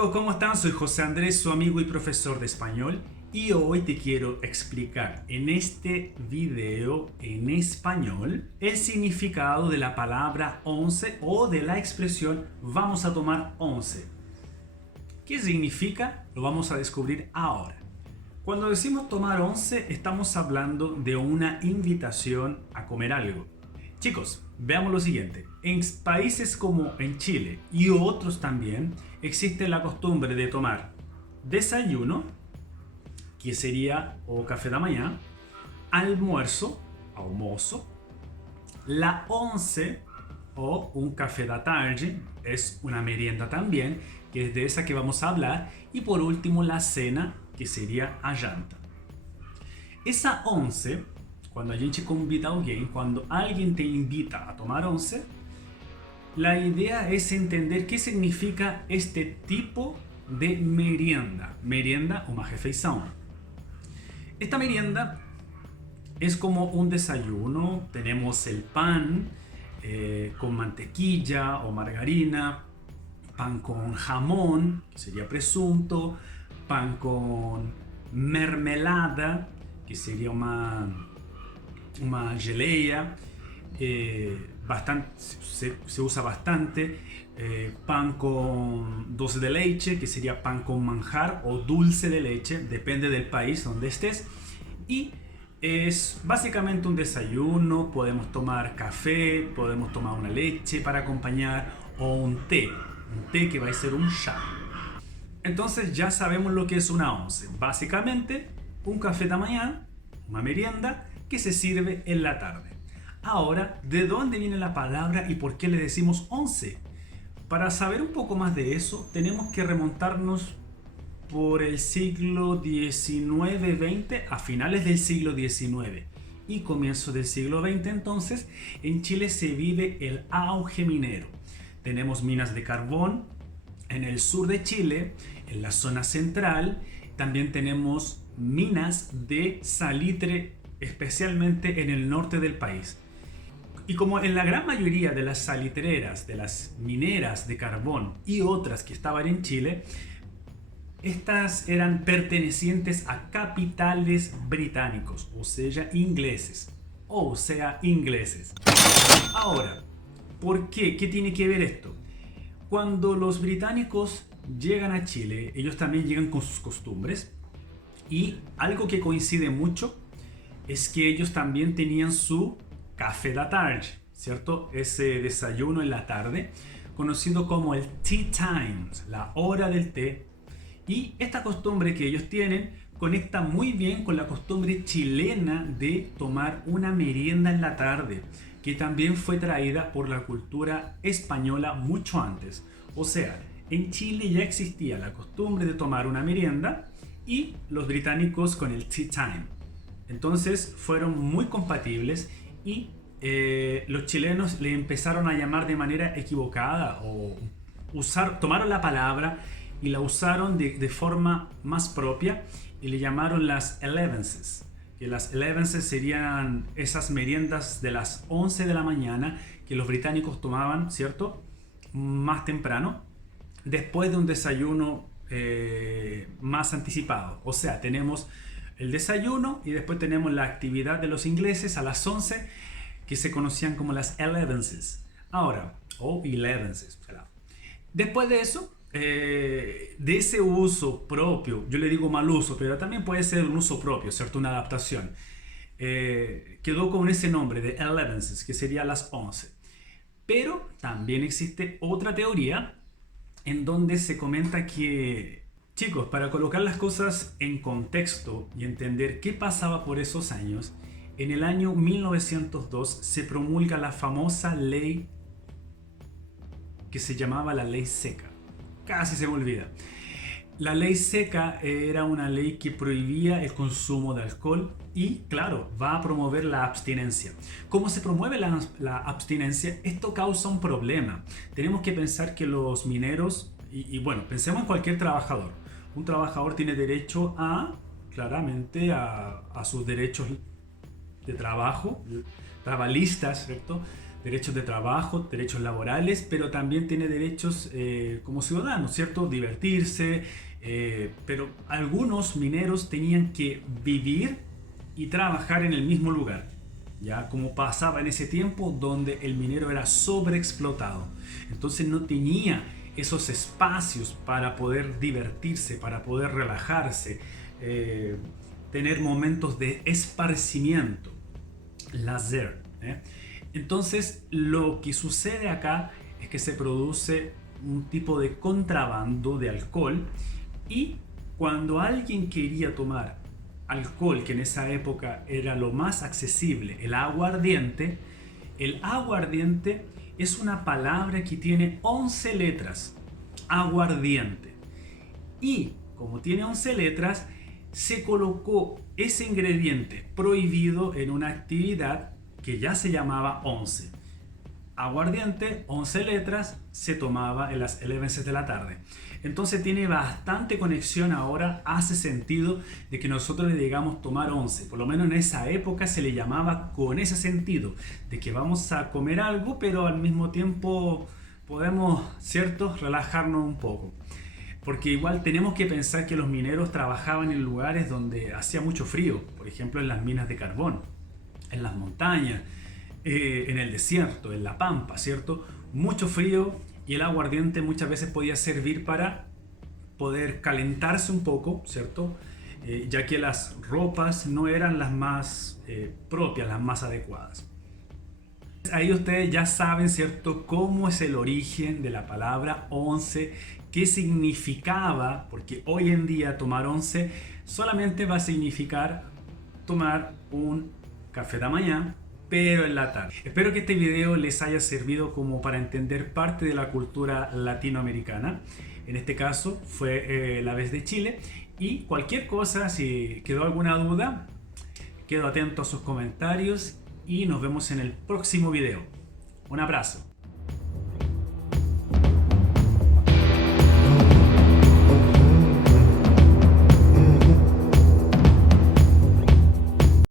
chicos, ¿cómo están? Soy José Andrés, su amigo y profesor de español, y hoy te quiero explicar en este video en español el significado de la palabra 11 o de la expresión vamos a tomar 11. ¿Qué significa? Lo vamos a descubrir ahora. Cuando decimos tomar 11 estamos hablando de una invitación a comer algo. Chicos, veamos lo siguiente. En países como en Chile y otros también existe la costumbre de tomar desayuno, que sería o café de mañana, almuerzo, la 11 o un café de tarde, es una merienda también, que es de esa que vamos a hablar, y por último la cena, que seria a janta. Essa 11, quando a gente convida alguém, quando alguém te invita a tomar 11, la idea es entender qué significa este tipo de merienda. Merienda, uma refeição. Esta merienda es como un desayuno. Tenemos el pan con mantequilla o margarina, pan con jamón, que sería presunto, pan con mermelada, que sería una geleia, se usa bastante, pan con dulce de leche, que sería pan con manjar o dulce de leche, depende del país donde estés, y es básicamente un desayuno. Podemos tomar café, podemos tomar una leche para acompañar o un té que va a ser un chá. Entonces ya sabemos lo que es una 11. Básicamente un café de mañana, una merienda que se sirve en la tarde. Ahora, ¿de dónde viene la palabra y por qué le decimos 11? Para saber un poco más de eso, tenemos que remontarnos por el siglo XIX-XX, a finales del siglo XIX y comienzo del siglo XX. Entonces, en Chile se vive el auge minero. Tenemos minas de carbón en el sur de Chile, en la zona central. También tenemos minas de salitre, especialmente en el norte del país. Y como en la gran mayoría de las salitreras, de las mineras de carbón y otras que estaban en Chile, estas eran pertenecientes a capitales británicos, o sea, ingleses. Ahora, ¿por qué? ¿Qué tiene que ver esto? Cuando los británicos llegan a Chile, ellos también llegan con sus costumbres, y algo que coincide mucho es que ellos también tenían su café de tarde, ¿cierto? Ese desayuno en la tarde, conocido como el tea time, la hora del té. Y esta costumbre que ellos tienen conecta muy bien con la costumbre chilena de tomar una merienda en la tarde, que también fue traída por la cultura española mucho antes. O sea, en Chile ya existía la costumbre de tomar una merienda y los británicos con el tea time. Entonces fueron muy compatibles y los chilenos le empezaron a llamar de manera equivocada o tomaron la palabra y la usaron de forma más propia y le llamaron las elevenses. Que las elevenses serían esas meriendas de las 11 de la mañana que los británicos tomaban, ¿cierto? Más temprano, después de un desayuno más anticipado. O sea, tenemos el desayuno y después tenemos la actividad de los ingleses a las 11, que se conocían como las elevenses. Ahora, o elevenses. Después de eso, de ese uso propio, yo le digo mal uso, pero también puede ser un uso propio, ¿cierto? Una adaptación. Quedó con ese nombre de elevenses, que sería las 11. Pero también existe otra teoría en donde se comenta que, chicos, para colocar las cosas en contexto y entender qué pasaba por esos años, en el año 1902 se promulga la famosa ley que se llamaba la ley seca. Casi se me olvida. La ley seca era una ley que prohibía el consumo de alcohol y, claro, va a promover la abstinencia. ¿Cómo se promueve la abstinencia? Esto causa un problema. Tenemos que pensar que los mineros, bueno, pensemos en cualquier trabajador. Un trabajador tiene derecho claramente a sus derechos de trabajo, trabalistas, ¿cierto? derechos de trabajo, derechos laborales, pero también tiene derechos como ciudadanos, ¿cierto? Divertirse, pero algunos mineros tenían que vivir y trabajar en el mismo lugar, ya como pasaba en ese tiempo donde el minero era sobreexplotado. Entonces no tenía esos espacios para poder divertirse, para poder relajarse, tener momentos de esparcimiento, lazer. Entonces lo que sucede acá es que se produce un tipo de contrabando de alcohol, y cuando alguien quería tomar alcohol, que en esa época era lo más accesible, el aguardiente es una palabra que tiene 11 letras, aguardiente. Y como tiene 11 letras, se colocó ese ingrediente prohibido en una actividad que ya se llamaba once. Aguardiente, 11 letras, se tomaba en las 11 de la tarde. Entonces tiene bastante conexión ahora, hace sentido de que nosotros le digamos tomar once. Por lo menos en esa época se le llamaba con ese sentido, de que vamos a comer algo, pero al mismo tiempo podemos, ¿cierto?, relajarnos un poco. Porque igual tenemos que pensar que los mineros trabajaban en lugares donde hacía mucho frío, por ejemplo en las minas de carbón, en las montañas, en el desierto, en la pampa, ¿cierto? Mucho frío, y el aguardiente muchas veces podía servir para poder calentarse un poco, ¿cierto? Ya que las ropas no eran las más propias, las más adecuadas. Ahí ustedes ya saben, ¿cierto?, cómo es el origen de la palabra once, qué significaba, porque hoy en día tomar once solamente va a significar tomar un café de mañana, pero en la tarde. Espero que este video les haya servido como para entender parte de la cultura latinoamericana. En este caso fue la vez de Chile. Y cualquier cosa, si quedó alguna duda, quedo atento a sus comentarios y nos vemos en el próximo video. Un abrazo.